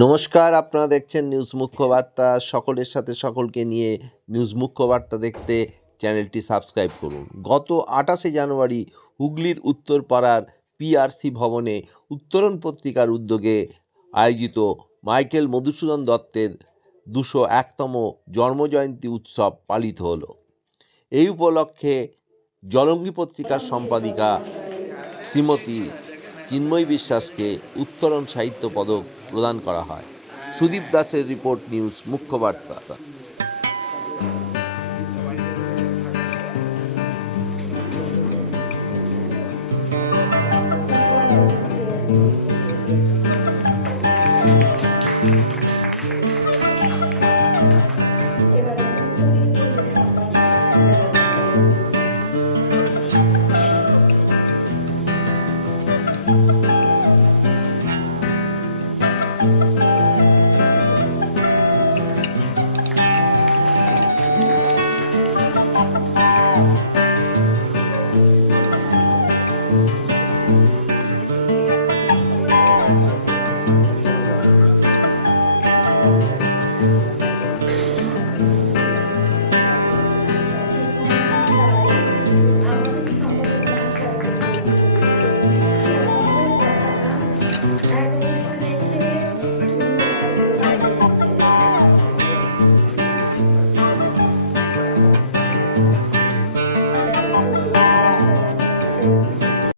নমস্কার, আপনারা দেখছেন নিউজ মুখ্য বার্তা। সকলের সাথে সকলকে নিয়ে নিউজ মুখ্য বার্তা দেখতে চ্যানেলটি সাবস্ক্রাইব করুন। গত ২৮শে জানুয়ারি হুগলির উত্তরপাড়ার পিআরসি ভবনে উত্তরণ পত্রিকার উদ্যোগে আয়োজিত মাইকেল মধুসূদন দত্তের ২০১তম জন্মজয়ন্তী উৎসব পালিত হলো। এই উপলক্ষে জলঙ্গি পত্রিকার সম্পাদিকা শ্রীমতী চিন্ময়ী বিশ্বাসকে উত্তরণ সাহিত্য পদক প্রদান করা হয়। সুদীপ দাসের রিপোর্ট, নিউজ মুখ্য বার্তা।